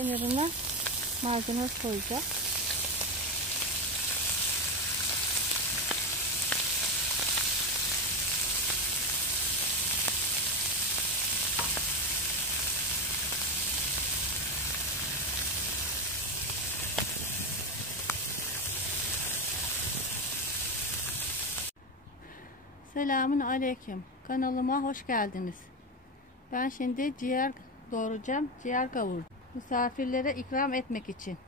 Kenarına malzeme koyacağım. Selamun aleyküm. Kanalıma hoş geldiniz. Ben şimdi ciğer doğrayacağım. Ciğer kavuracağım. Misafirlere ikram etmek için.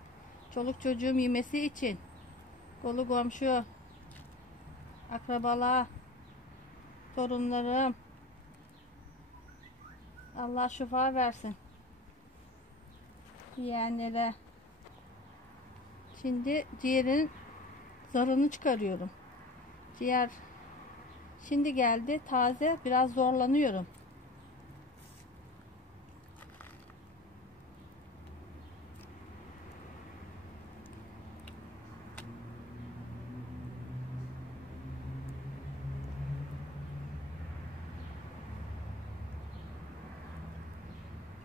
Çoluk çocuğum yemesi için. Kolu komşu, akrabalar, torunlarım. Allah şifa versin. Yiyenlere. Şimdi ciğerin zarını çıkarıyorum. Ciğer şimdi geldi, taze, biraz zorlanıyorum.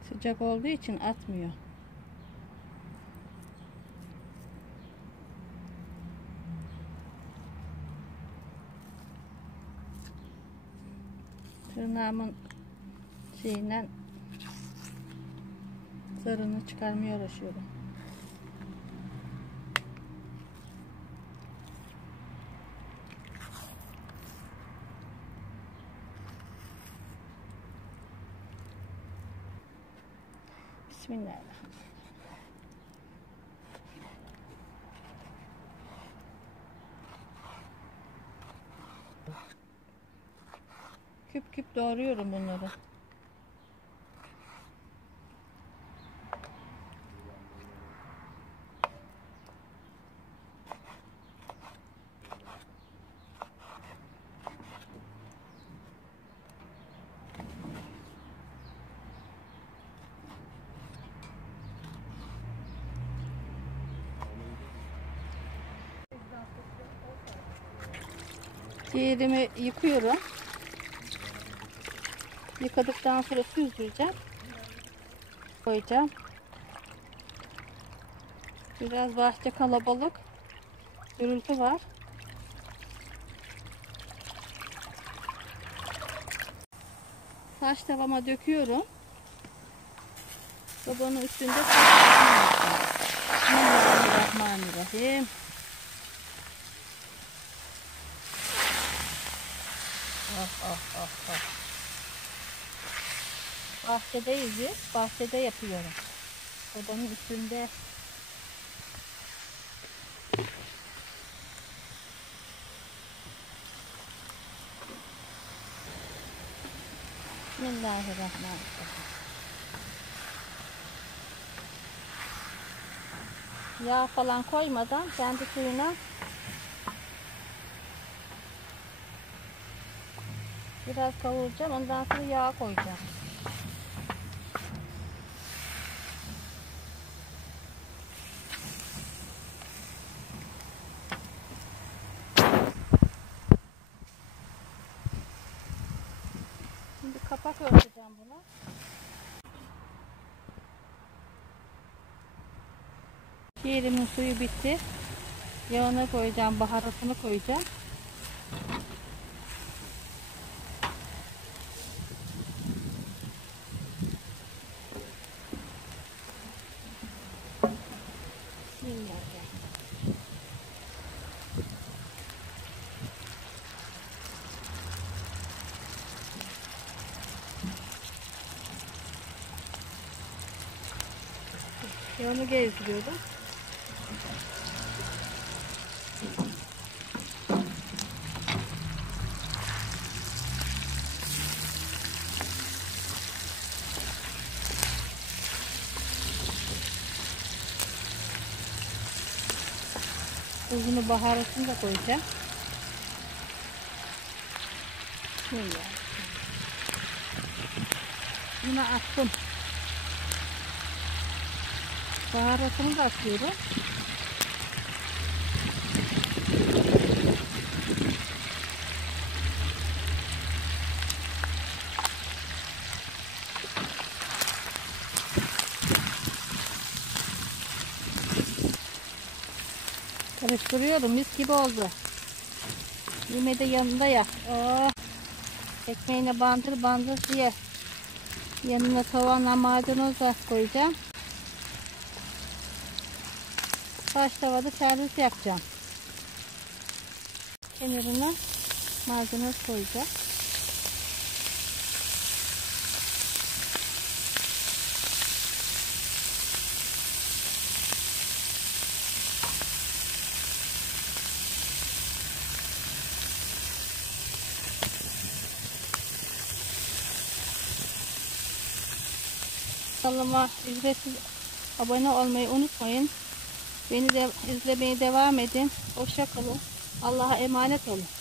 Sıcak olduğu için atmıyor. Tırnağımın şeyinden zarını çıkarmaya uğraşıyorum. Bismillahirrahmanirrahim. Küp küp doğruyorum bunları. Ciğerimi yıkıyorum. Yıkadıktan sonra süzdüreceğim. Koyacağım. Biraz bahçe kalabalık. Gürültü var. Taş tavama döküyorum. Sobanın üstünde Bismillahirrahmanirrahim. Bahçedeyiz biz. Bahçede yapıyorum. Sobanın üstünde. Bismillahirrahmanirrahim. Yağ falan koymadan kendi suyuna biraz kavuracağım. Ondan sonra yağ koyacağım. Şimdi kapak örteceğim buna. Ciğerimin suyu bitti. Yağını koyacağım, baharatını koyacağım. Yağını gezdiriyorum. Tuzunu, baharatını da koyacağım. Şöyle. Buna attım. Baharatını da atıyorum. Karıştırıyorum, mis gibi oldu. Yemeği de yanında yak. Oh. Ekmeğine bandır bandır ye. Yanına soğanla maydanoz da koyacağım. Taş tavada servis yapacağım. Kenarına maydanoz koyacağım. Kanalıma ücretsiz abone olmayı unutmayın. Beni de izlemeye devam edin. Hoşça kalın. Allah'a emanet olun.